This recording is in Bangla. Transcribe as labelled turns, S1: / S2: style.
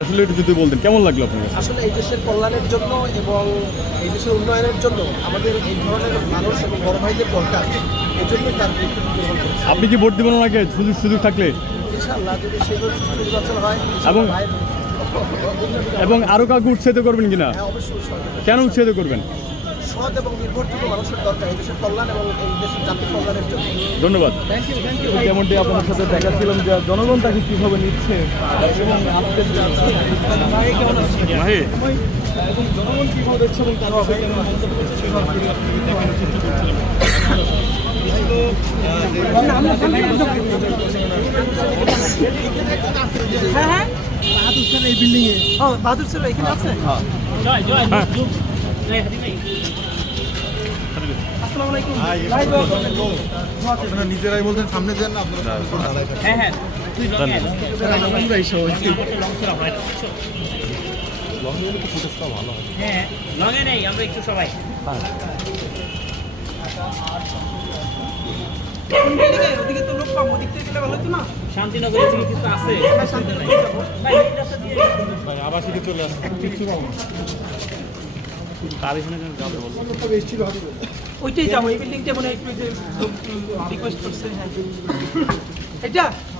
S1: আসলে একটু যদি বলতেন কেমন লাগল আপনার
S2: আসলে এই দেশের কল্যাণের জন্য এবং এই দেশের উন্নয়নের জন্য আমাদের এই ধরনের মানুষ এবং বড় ভাইদের দরকার এই জন্যই তার
S1: আপনি কি ভোট দেবেন ওনাকে? সুযোগ সুযোগ থাকলে।
S2: ইনশাআল্লাহ যদি সেগুলো সুষ্ঠু নির্বাচন হয়
S1: এবং- এবং আরও কাউকে উৎসাহিত করবেন কিনা?
S2: হ্যাঁ
S1: কেন উৎসাহিত করবেন?
S2: সৎ এবং নির্ভরযোগ্য মানুষের দরকার এই দেশের কল্যাণ এবং এই দেশের জাতির কল্যাণের জন্য।
S1: ধন্যবাদ। যেমনটি আপনার সাথে দেখাচ্ছিলাম যে জনগণ তাকে কীভাবে নিচ্ছে এবং এবং জনগণ কীভাবে দেখছে এবং তার কেমন মন্তব্য করছে সেভাবে দেখানোর চেষ্টা করছিলাম।
S2: হ্যাঁ হ্যাঁ। বাহাদুর স্যার এই বিল্ডিং এ। বাহাদুর স্যার এখানে আছে?
S1: হ্যাঁ।
S2: আলাইকুম
S3: আপনারা নিজেরাই বলতেন সামনে দেন না আপনারা দাঁড়ায় থাকেন।
S4: হ্যাঁ। হ্যাঁ হ্যাঁ। লঙ্গে নেই আমরা একটু সবাই। শান্তিনগরে কিছু আছে?
S2: হ্যাঁ ওইটাই যাব এই বিল্ডিংটা মনে রিকোয়েস্ট করছে। এটা?